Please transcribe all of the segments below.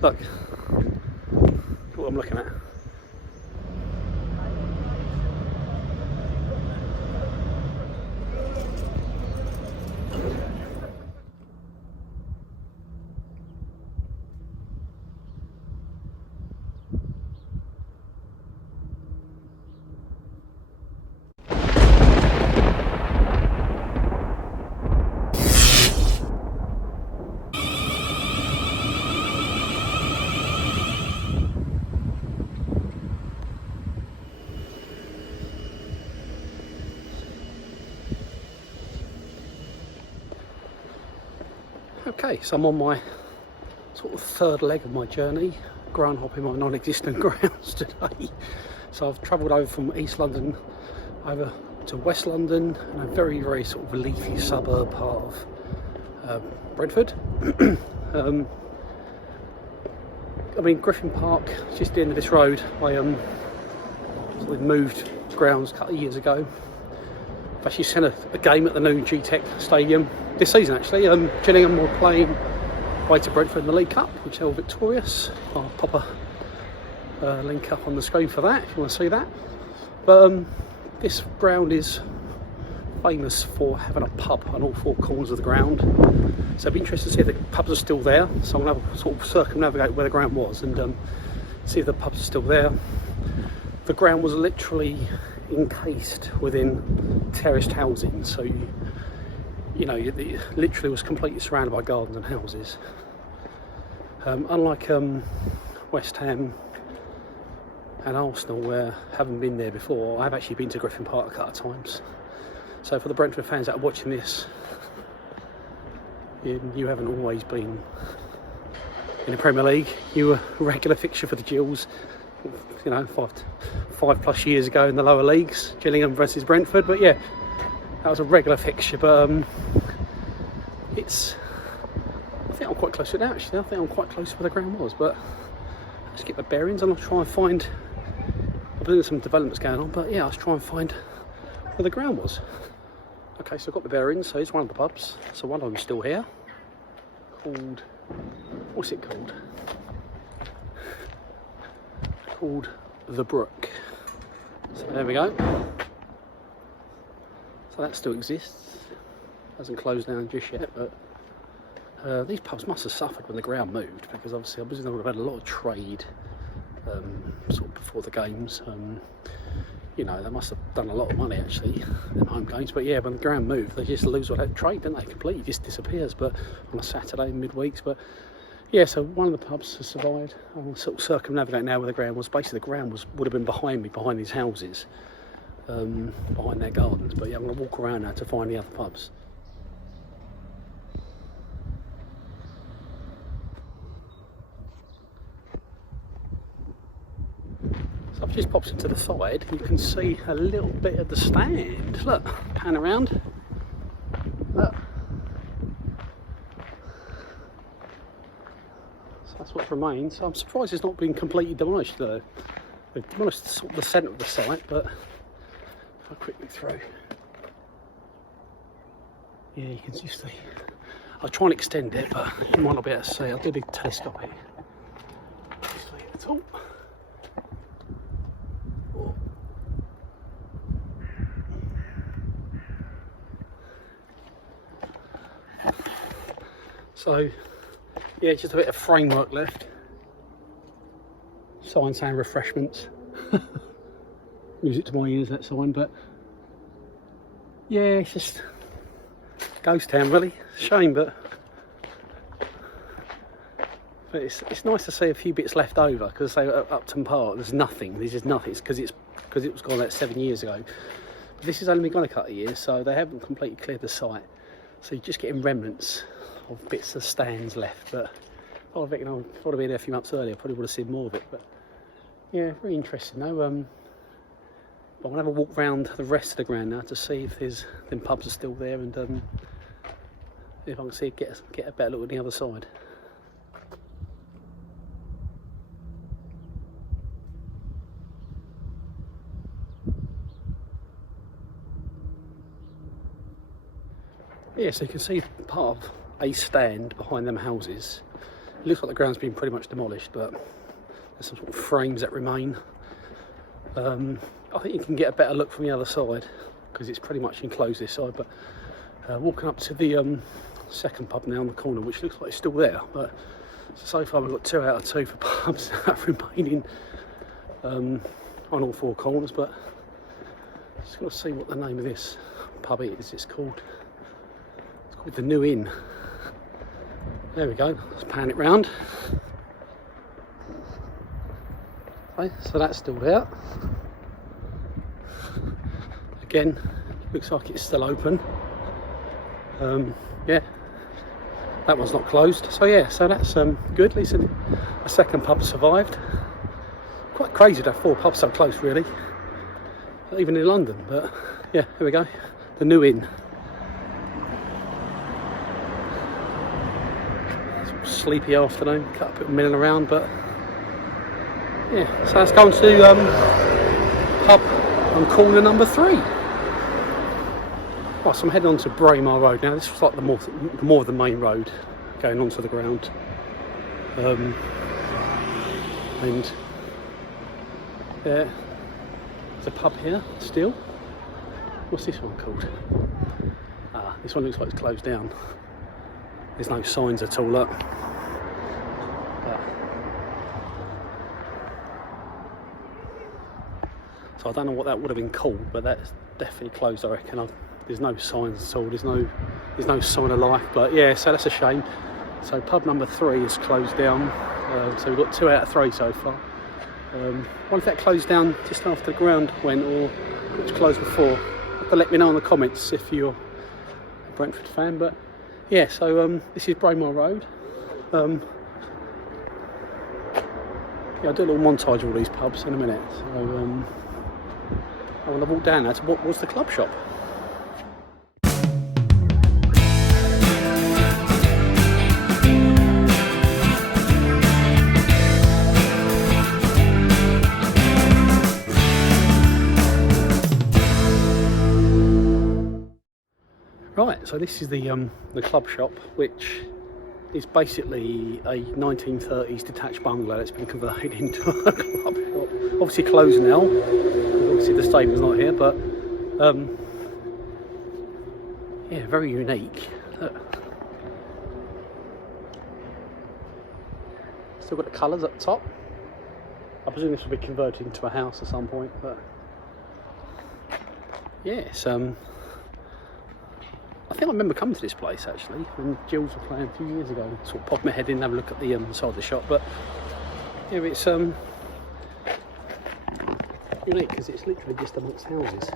Look, what I'm looking at. Okay, so I'm on my sort of third leg of my journey, ground hopping my non-existent grounds today. So I've travelled over from East London over to West London, and a very, very sort of leafy suburb part of Brentford. I mean, Griffin Park, just the end of this road. I sort of moved grounds a couple of years ago. I've actually seen a game at the new G-Tech Stadium this season actually. Gillingham were playing away to Brentford in the League Cup, which they were victorious. I'll pop a link up on the screen for that if you want to see that. But this ground is famous for having a pub on all four corners of the ground. So it'd be interesting to see if the pubs are still there. So I'm going to sort of circumnavigate where the ground was and see if the pubs are still there. The ground was literally encased within terraced housing, so you know, it literally was completely surrounded by gardens and houses. Unlike West Ham and Arsenal, where I haven't been there before, I've actually been to Griffin Park a couple of times. So for the Brentford fans that are watching this, you haven't always been in the Premier League. You were a regular fixture for the Gills, you know, five plus years ago in the lower leagues, Gillingham versus Brentford. But yeah, that was a regular fixture. But I think I'm quite close to it now actually. I think I'm quite close to where the ground was, but let's get the bearings and I'll try and find, I believe there's some developments going on, but yeah, I'll try and find where the ground was. Okay, so I've got the bearings. So it's one of the pubs, so one of them's still here, called, what's it called? Called The Brook. So there we go. So that still exists, hasn't closed down just yet, but these pubs must have suffered when the ground moved, because obviously they would have had a lot of trade sort of before the games. You know, they must have done a lot of money actually in home games, but yeah, when the ground moved they just lose all that trade, don't they? Completely just disappears. But on a Saturday midweeks. But yeah, so one of the pubs has survived. I'll sort of circumnavigate now where the ground was. Basically the ground would have been behind me, behind these houses, behind their gardens. But yeah, I'm going to walk around now to find the other pubs. So I've just popped into the side. You can see a little bit of the stand. Look, pan around. Look. So that's what remains. So I'm surprised it's not been completely demolished though. They've demolished sort of the centre of the site, but if I quickly through. Yeah, you can just see. I'll try and extend it, but you might not be able to see. I'll do a big telescopic. See at all. So yeah, just a bit of framework left. Sign saying refreshments. Music to my ears, that sign. But yeah, it's just ghost town really. Shame, but it's nice to see a few bits left over, because say at Upton Park there's nothing. There's just nothing. It's because it was gone like 7 years ago. But this has only been gone a couple of years, so they haven't completely cleared the site. So you're just getting remnants of bits of stands left. But I reckon if I'd have been there a few months earlier, I probably would have seen more of it. But yeah, very interesting though. But I'm gonna have a walk round the rest of the ground now to see if them pubs are still there, and if I can see get a better look at the other side. Yeah, so you can see part of a stand behind them houses looks like the ground's been pretty much demolished, but there's some sort of frames that remain. I think you can get a better look from the other side because it's pretty much enclosed this side, but walking up to the second pub now on the corner, which looks like it's still there, but so far we've got 2 out of 2 for pubs that are remaining on all 4 corners. But just got to see what the name of this pub is. It's called the New Inn. There we go, let's pan it round. Okay, so that's still there. Again, looks like it's still open. Yeah, that one's not closed. So yeah, so that's good. At least a second pub survived. Quite crazy to have 4 pubs so close, really. Not even in London, but yeah, here we go. The New Inn. Sleepy afternoon, cut a bit of milling around, but yeah, so let's go on to pub on corner number 3. Right, so I'm heading on to Braemar Road now. This was like the more of the main road going onto the ground, and there's a pub here still. What's this one called? This one looks like it's closed down. There's no signs at all up. So I don't know what that would have been called, but that's definitely closed, I reckon. There's no signs at all. There's no sign of life. But yeah, so that's a shame. So pub number 3 is closed down. So we've got 2 out of 3 so far. I wonder if that closed down just after the ground went, or it was closed before. You have to let me know in the comments if you're a Brentford fan. But yeah, so this is Braemar Road. Yeah, I'll do a little montage of all these pubs in a minute. So I want to walk down now to what was the club shop. Right, so this is the club shop, which is basically a 1930s detached bungalow that's been converted into a club shop. Obviously closed now, obviously the stable's not here, but yeah, very unique. Look. Still got the colours up top. I presume this will be converted into a house at some point, but yes, I think I remember coming to this place actually when Jills were playing a few years ago. Sort of popped my head in and have a look at the side of the shop, but yeah, it's unique because it's literally just amongst houses.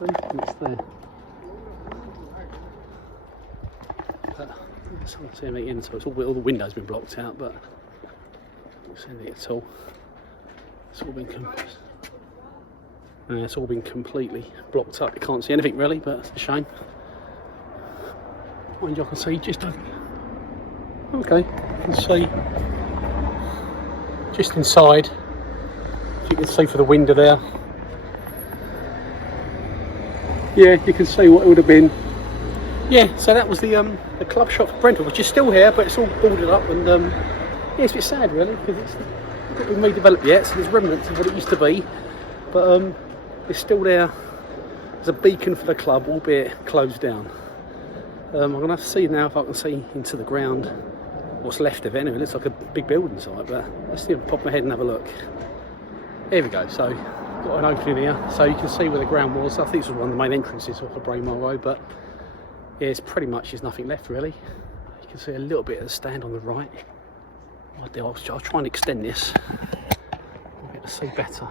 And it's there. But I can't see anything in, so it's all the windows have been blocked out, but I don't see anything at all. It's all been completely blocked up. You can't see anything really, but it's a shame. Mind you, I can see just over. Okay, you can see just inside. You can see for the window there. Yeah, you can see what it would have been. Yeah, so that was the club shop for Brentford, which is still here, but it's all boarded up, and yeah, it's a bit sad really because it's not been redeveloped yet. So there's remnants of what it used to be, but it's still there as a beacon for the club, albeit closed down. I'm going to have to see now if I can see into the ground what's left of it. Anyway, it looks like a big building site, but let's see if I pop my head and have a look. Here we go, so got an opening here, so you can see where the ground was. I think this was one of the main entrances off of Braemar Road, but yeah, it's pretty much there's nothing left really. You can see a little bit of the stand on the right. I'll try and extend this. I'll get to see better.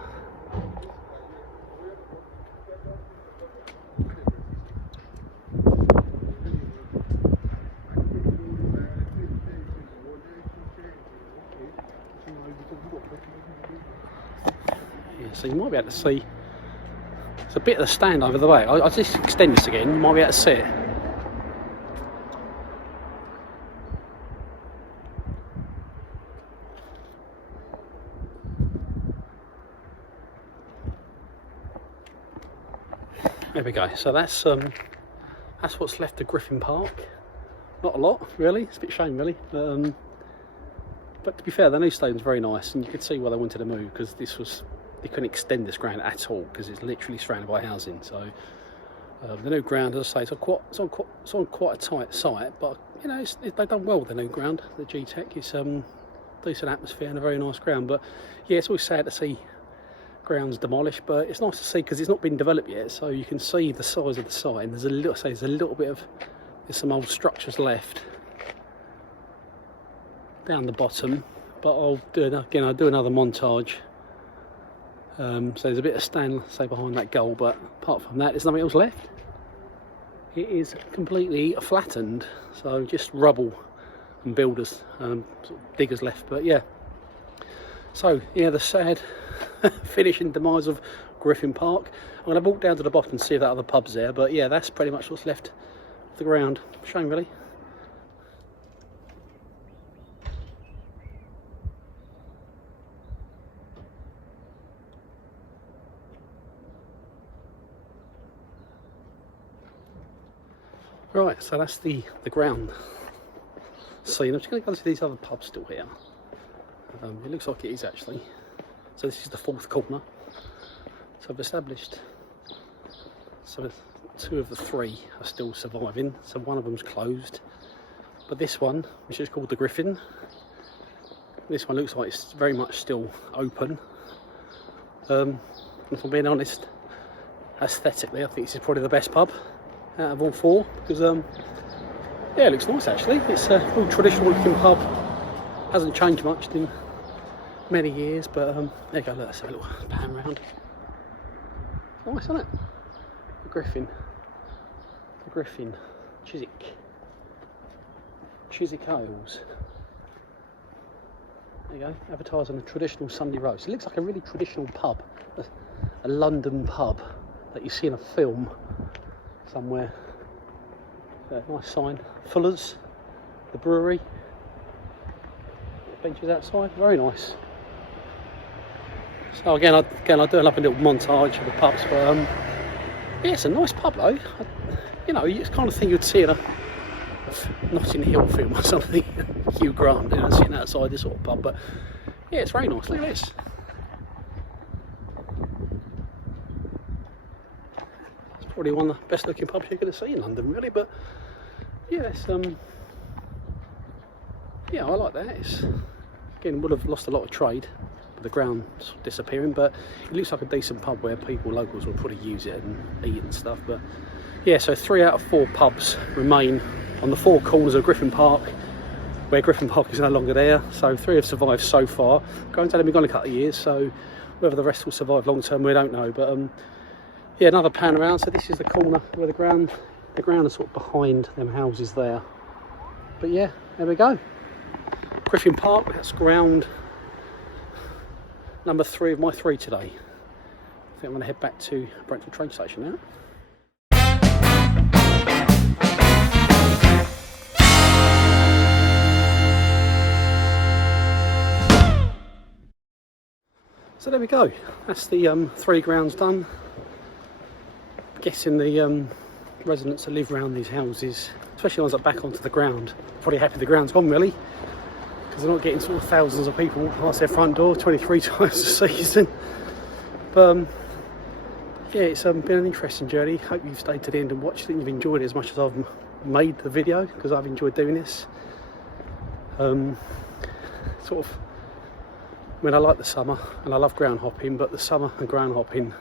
So you might be able to see there's a bit of the stand over the way. I'll just extend this again, you might be able to see it. There we go, so that's what's left of Griffin Park. Not a lot really, it's a bit shame really. But to be fair, the new stadium's very nice, and you could see why they wanted to move, because they couldn't extend this ground at all because it's literally surrounded by housing. So the new ground, as I say, it's on quite a tight site, but you know they've done well with the new ground. The G-Tech, it's decent atmosphere and a very nice ground. But yeah, it's always sad to see grounds demolished, but it's nice to see because it's not been developed yet, so you can see the size of the site. And there's some old structures left down the bottom, but I'll do another montage. So there's a bit of stand, say, behind that goal, but apart from that, there's nothing else left. It is completely flattened, so just rubble and builders, sort of diggers left. But yeah, so yeah, the sad finishing demise of Griffin Park. I'm going to walk down to the bottom and see if that other pub's there, but yeah, that's pretty much what's left of the ground. Shame, really. Right, so that's the ground scene. I'm just going to go to these other pubs still here. It looks like it is actually. So this is the fourth corner. So I've established, so 2 of the 3 are still surviving. So one of them's closed. But this one, which is called the Griffin, this one looks like it's very much still open. If I'm being honest, aesthetically, I think this is probably the best pub out of all 4, because yeah, it looks nice actually. It's a real traditional looking pub, hasn't changed much in many years, but there you go, let's have a little pan round. Nice, isn't it? The Griffin Chiswick Ales. There you go, advertised on a traditional Sunday roast. It looks like a really traditional pub, a London pub that you see in a film somewhere. Nice sign. Fuller's, the brewery, benches outside, very nice. So again, I'll do a little montage of the pubs, but yeah, it's a nice pub though. You know, it's the kind of thing you'd see in a Notting Hill film or something. Hugh Grant, you know, sitting outside this sort of pub, but yeah, it's very nice. Look at this. Probably one of the best looking pubs you're going to see in London, really. But yeah, it's yeah, I like that. It's, again, would have lost a lot of trade with the ground disappearing, but it looks like a decent pub where locals will probably use it and eat and stuff. But yeah, so 3 out of 4 pubs remain on the 4 corners of Griffin Park, where Griffin Park is no longer there. So 3 have survived so far. Ground's only been gone a couple of years, so whether the rest will survive long term, we don't know. But yeah, another pan around. So this is the corner where the ground is sort of behind them houses there. But yeah, there we go. Griffin Park, that's ground number 3 of my 3 today. I think I'm going to head back to Brentford train station now. So there we go. That's the 3 grounds done. Guessing the residents that live around these houses, especially the ones that back onto the ground, probably happy the ground's gone, really, because they're not getting sort of thousands of people past their front door 23 times a season. But yeah, it's been an interesting journey. Hope you've stayed to the end and watched it and you've enjoyed it as much as I've made the video, because I've enjoyed doing this. Sort of, I mean, I like the summer and I love ground hopping, but the summer and ground hopping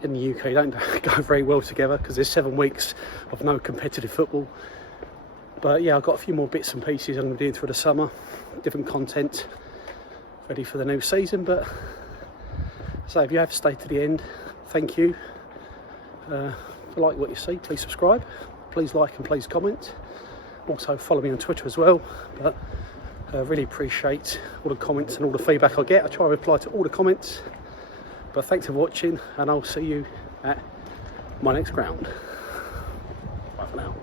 in the UK don't go very well together, because there's 7 weeks of no competitive football. But yeah, I've got a few more bits and pieces I'm doing through the summer, different content ready for the new season. But so if you have stayed to the end, thank you. If you like what you see, please subscribe, please like and please comment. Also follow me on Twitter as well. But I really appreciate all the comments and all the feedback I get. I try to reply to all the comments. But thanks for watching, and I'll see you at my next ground. Bye for now.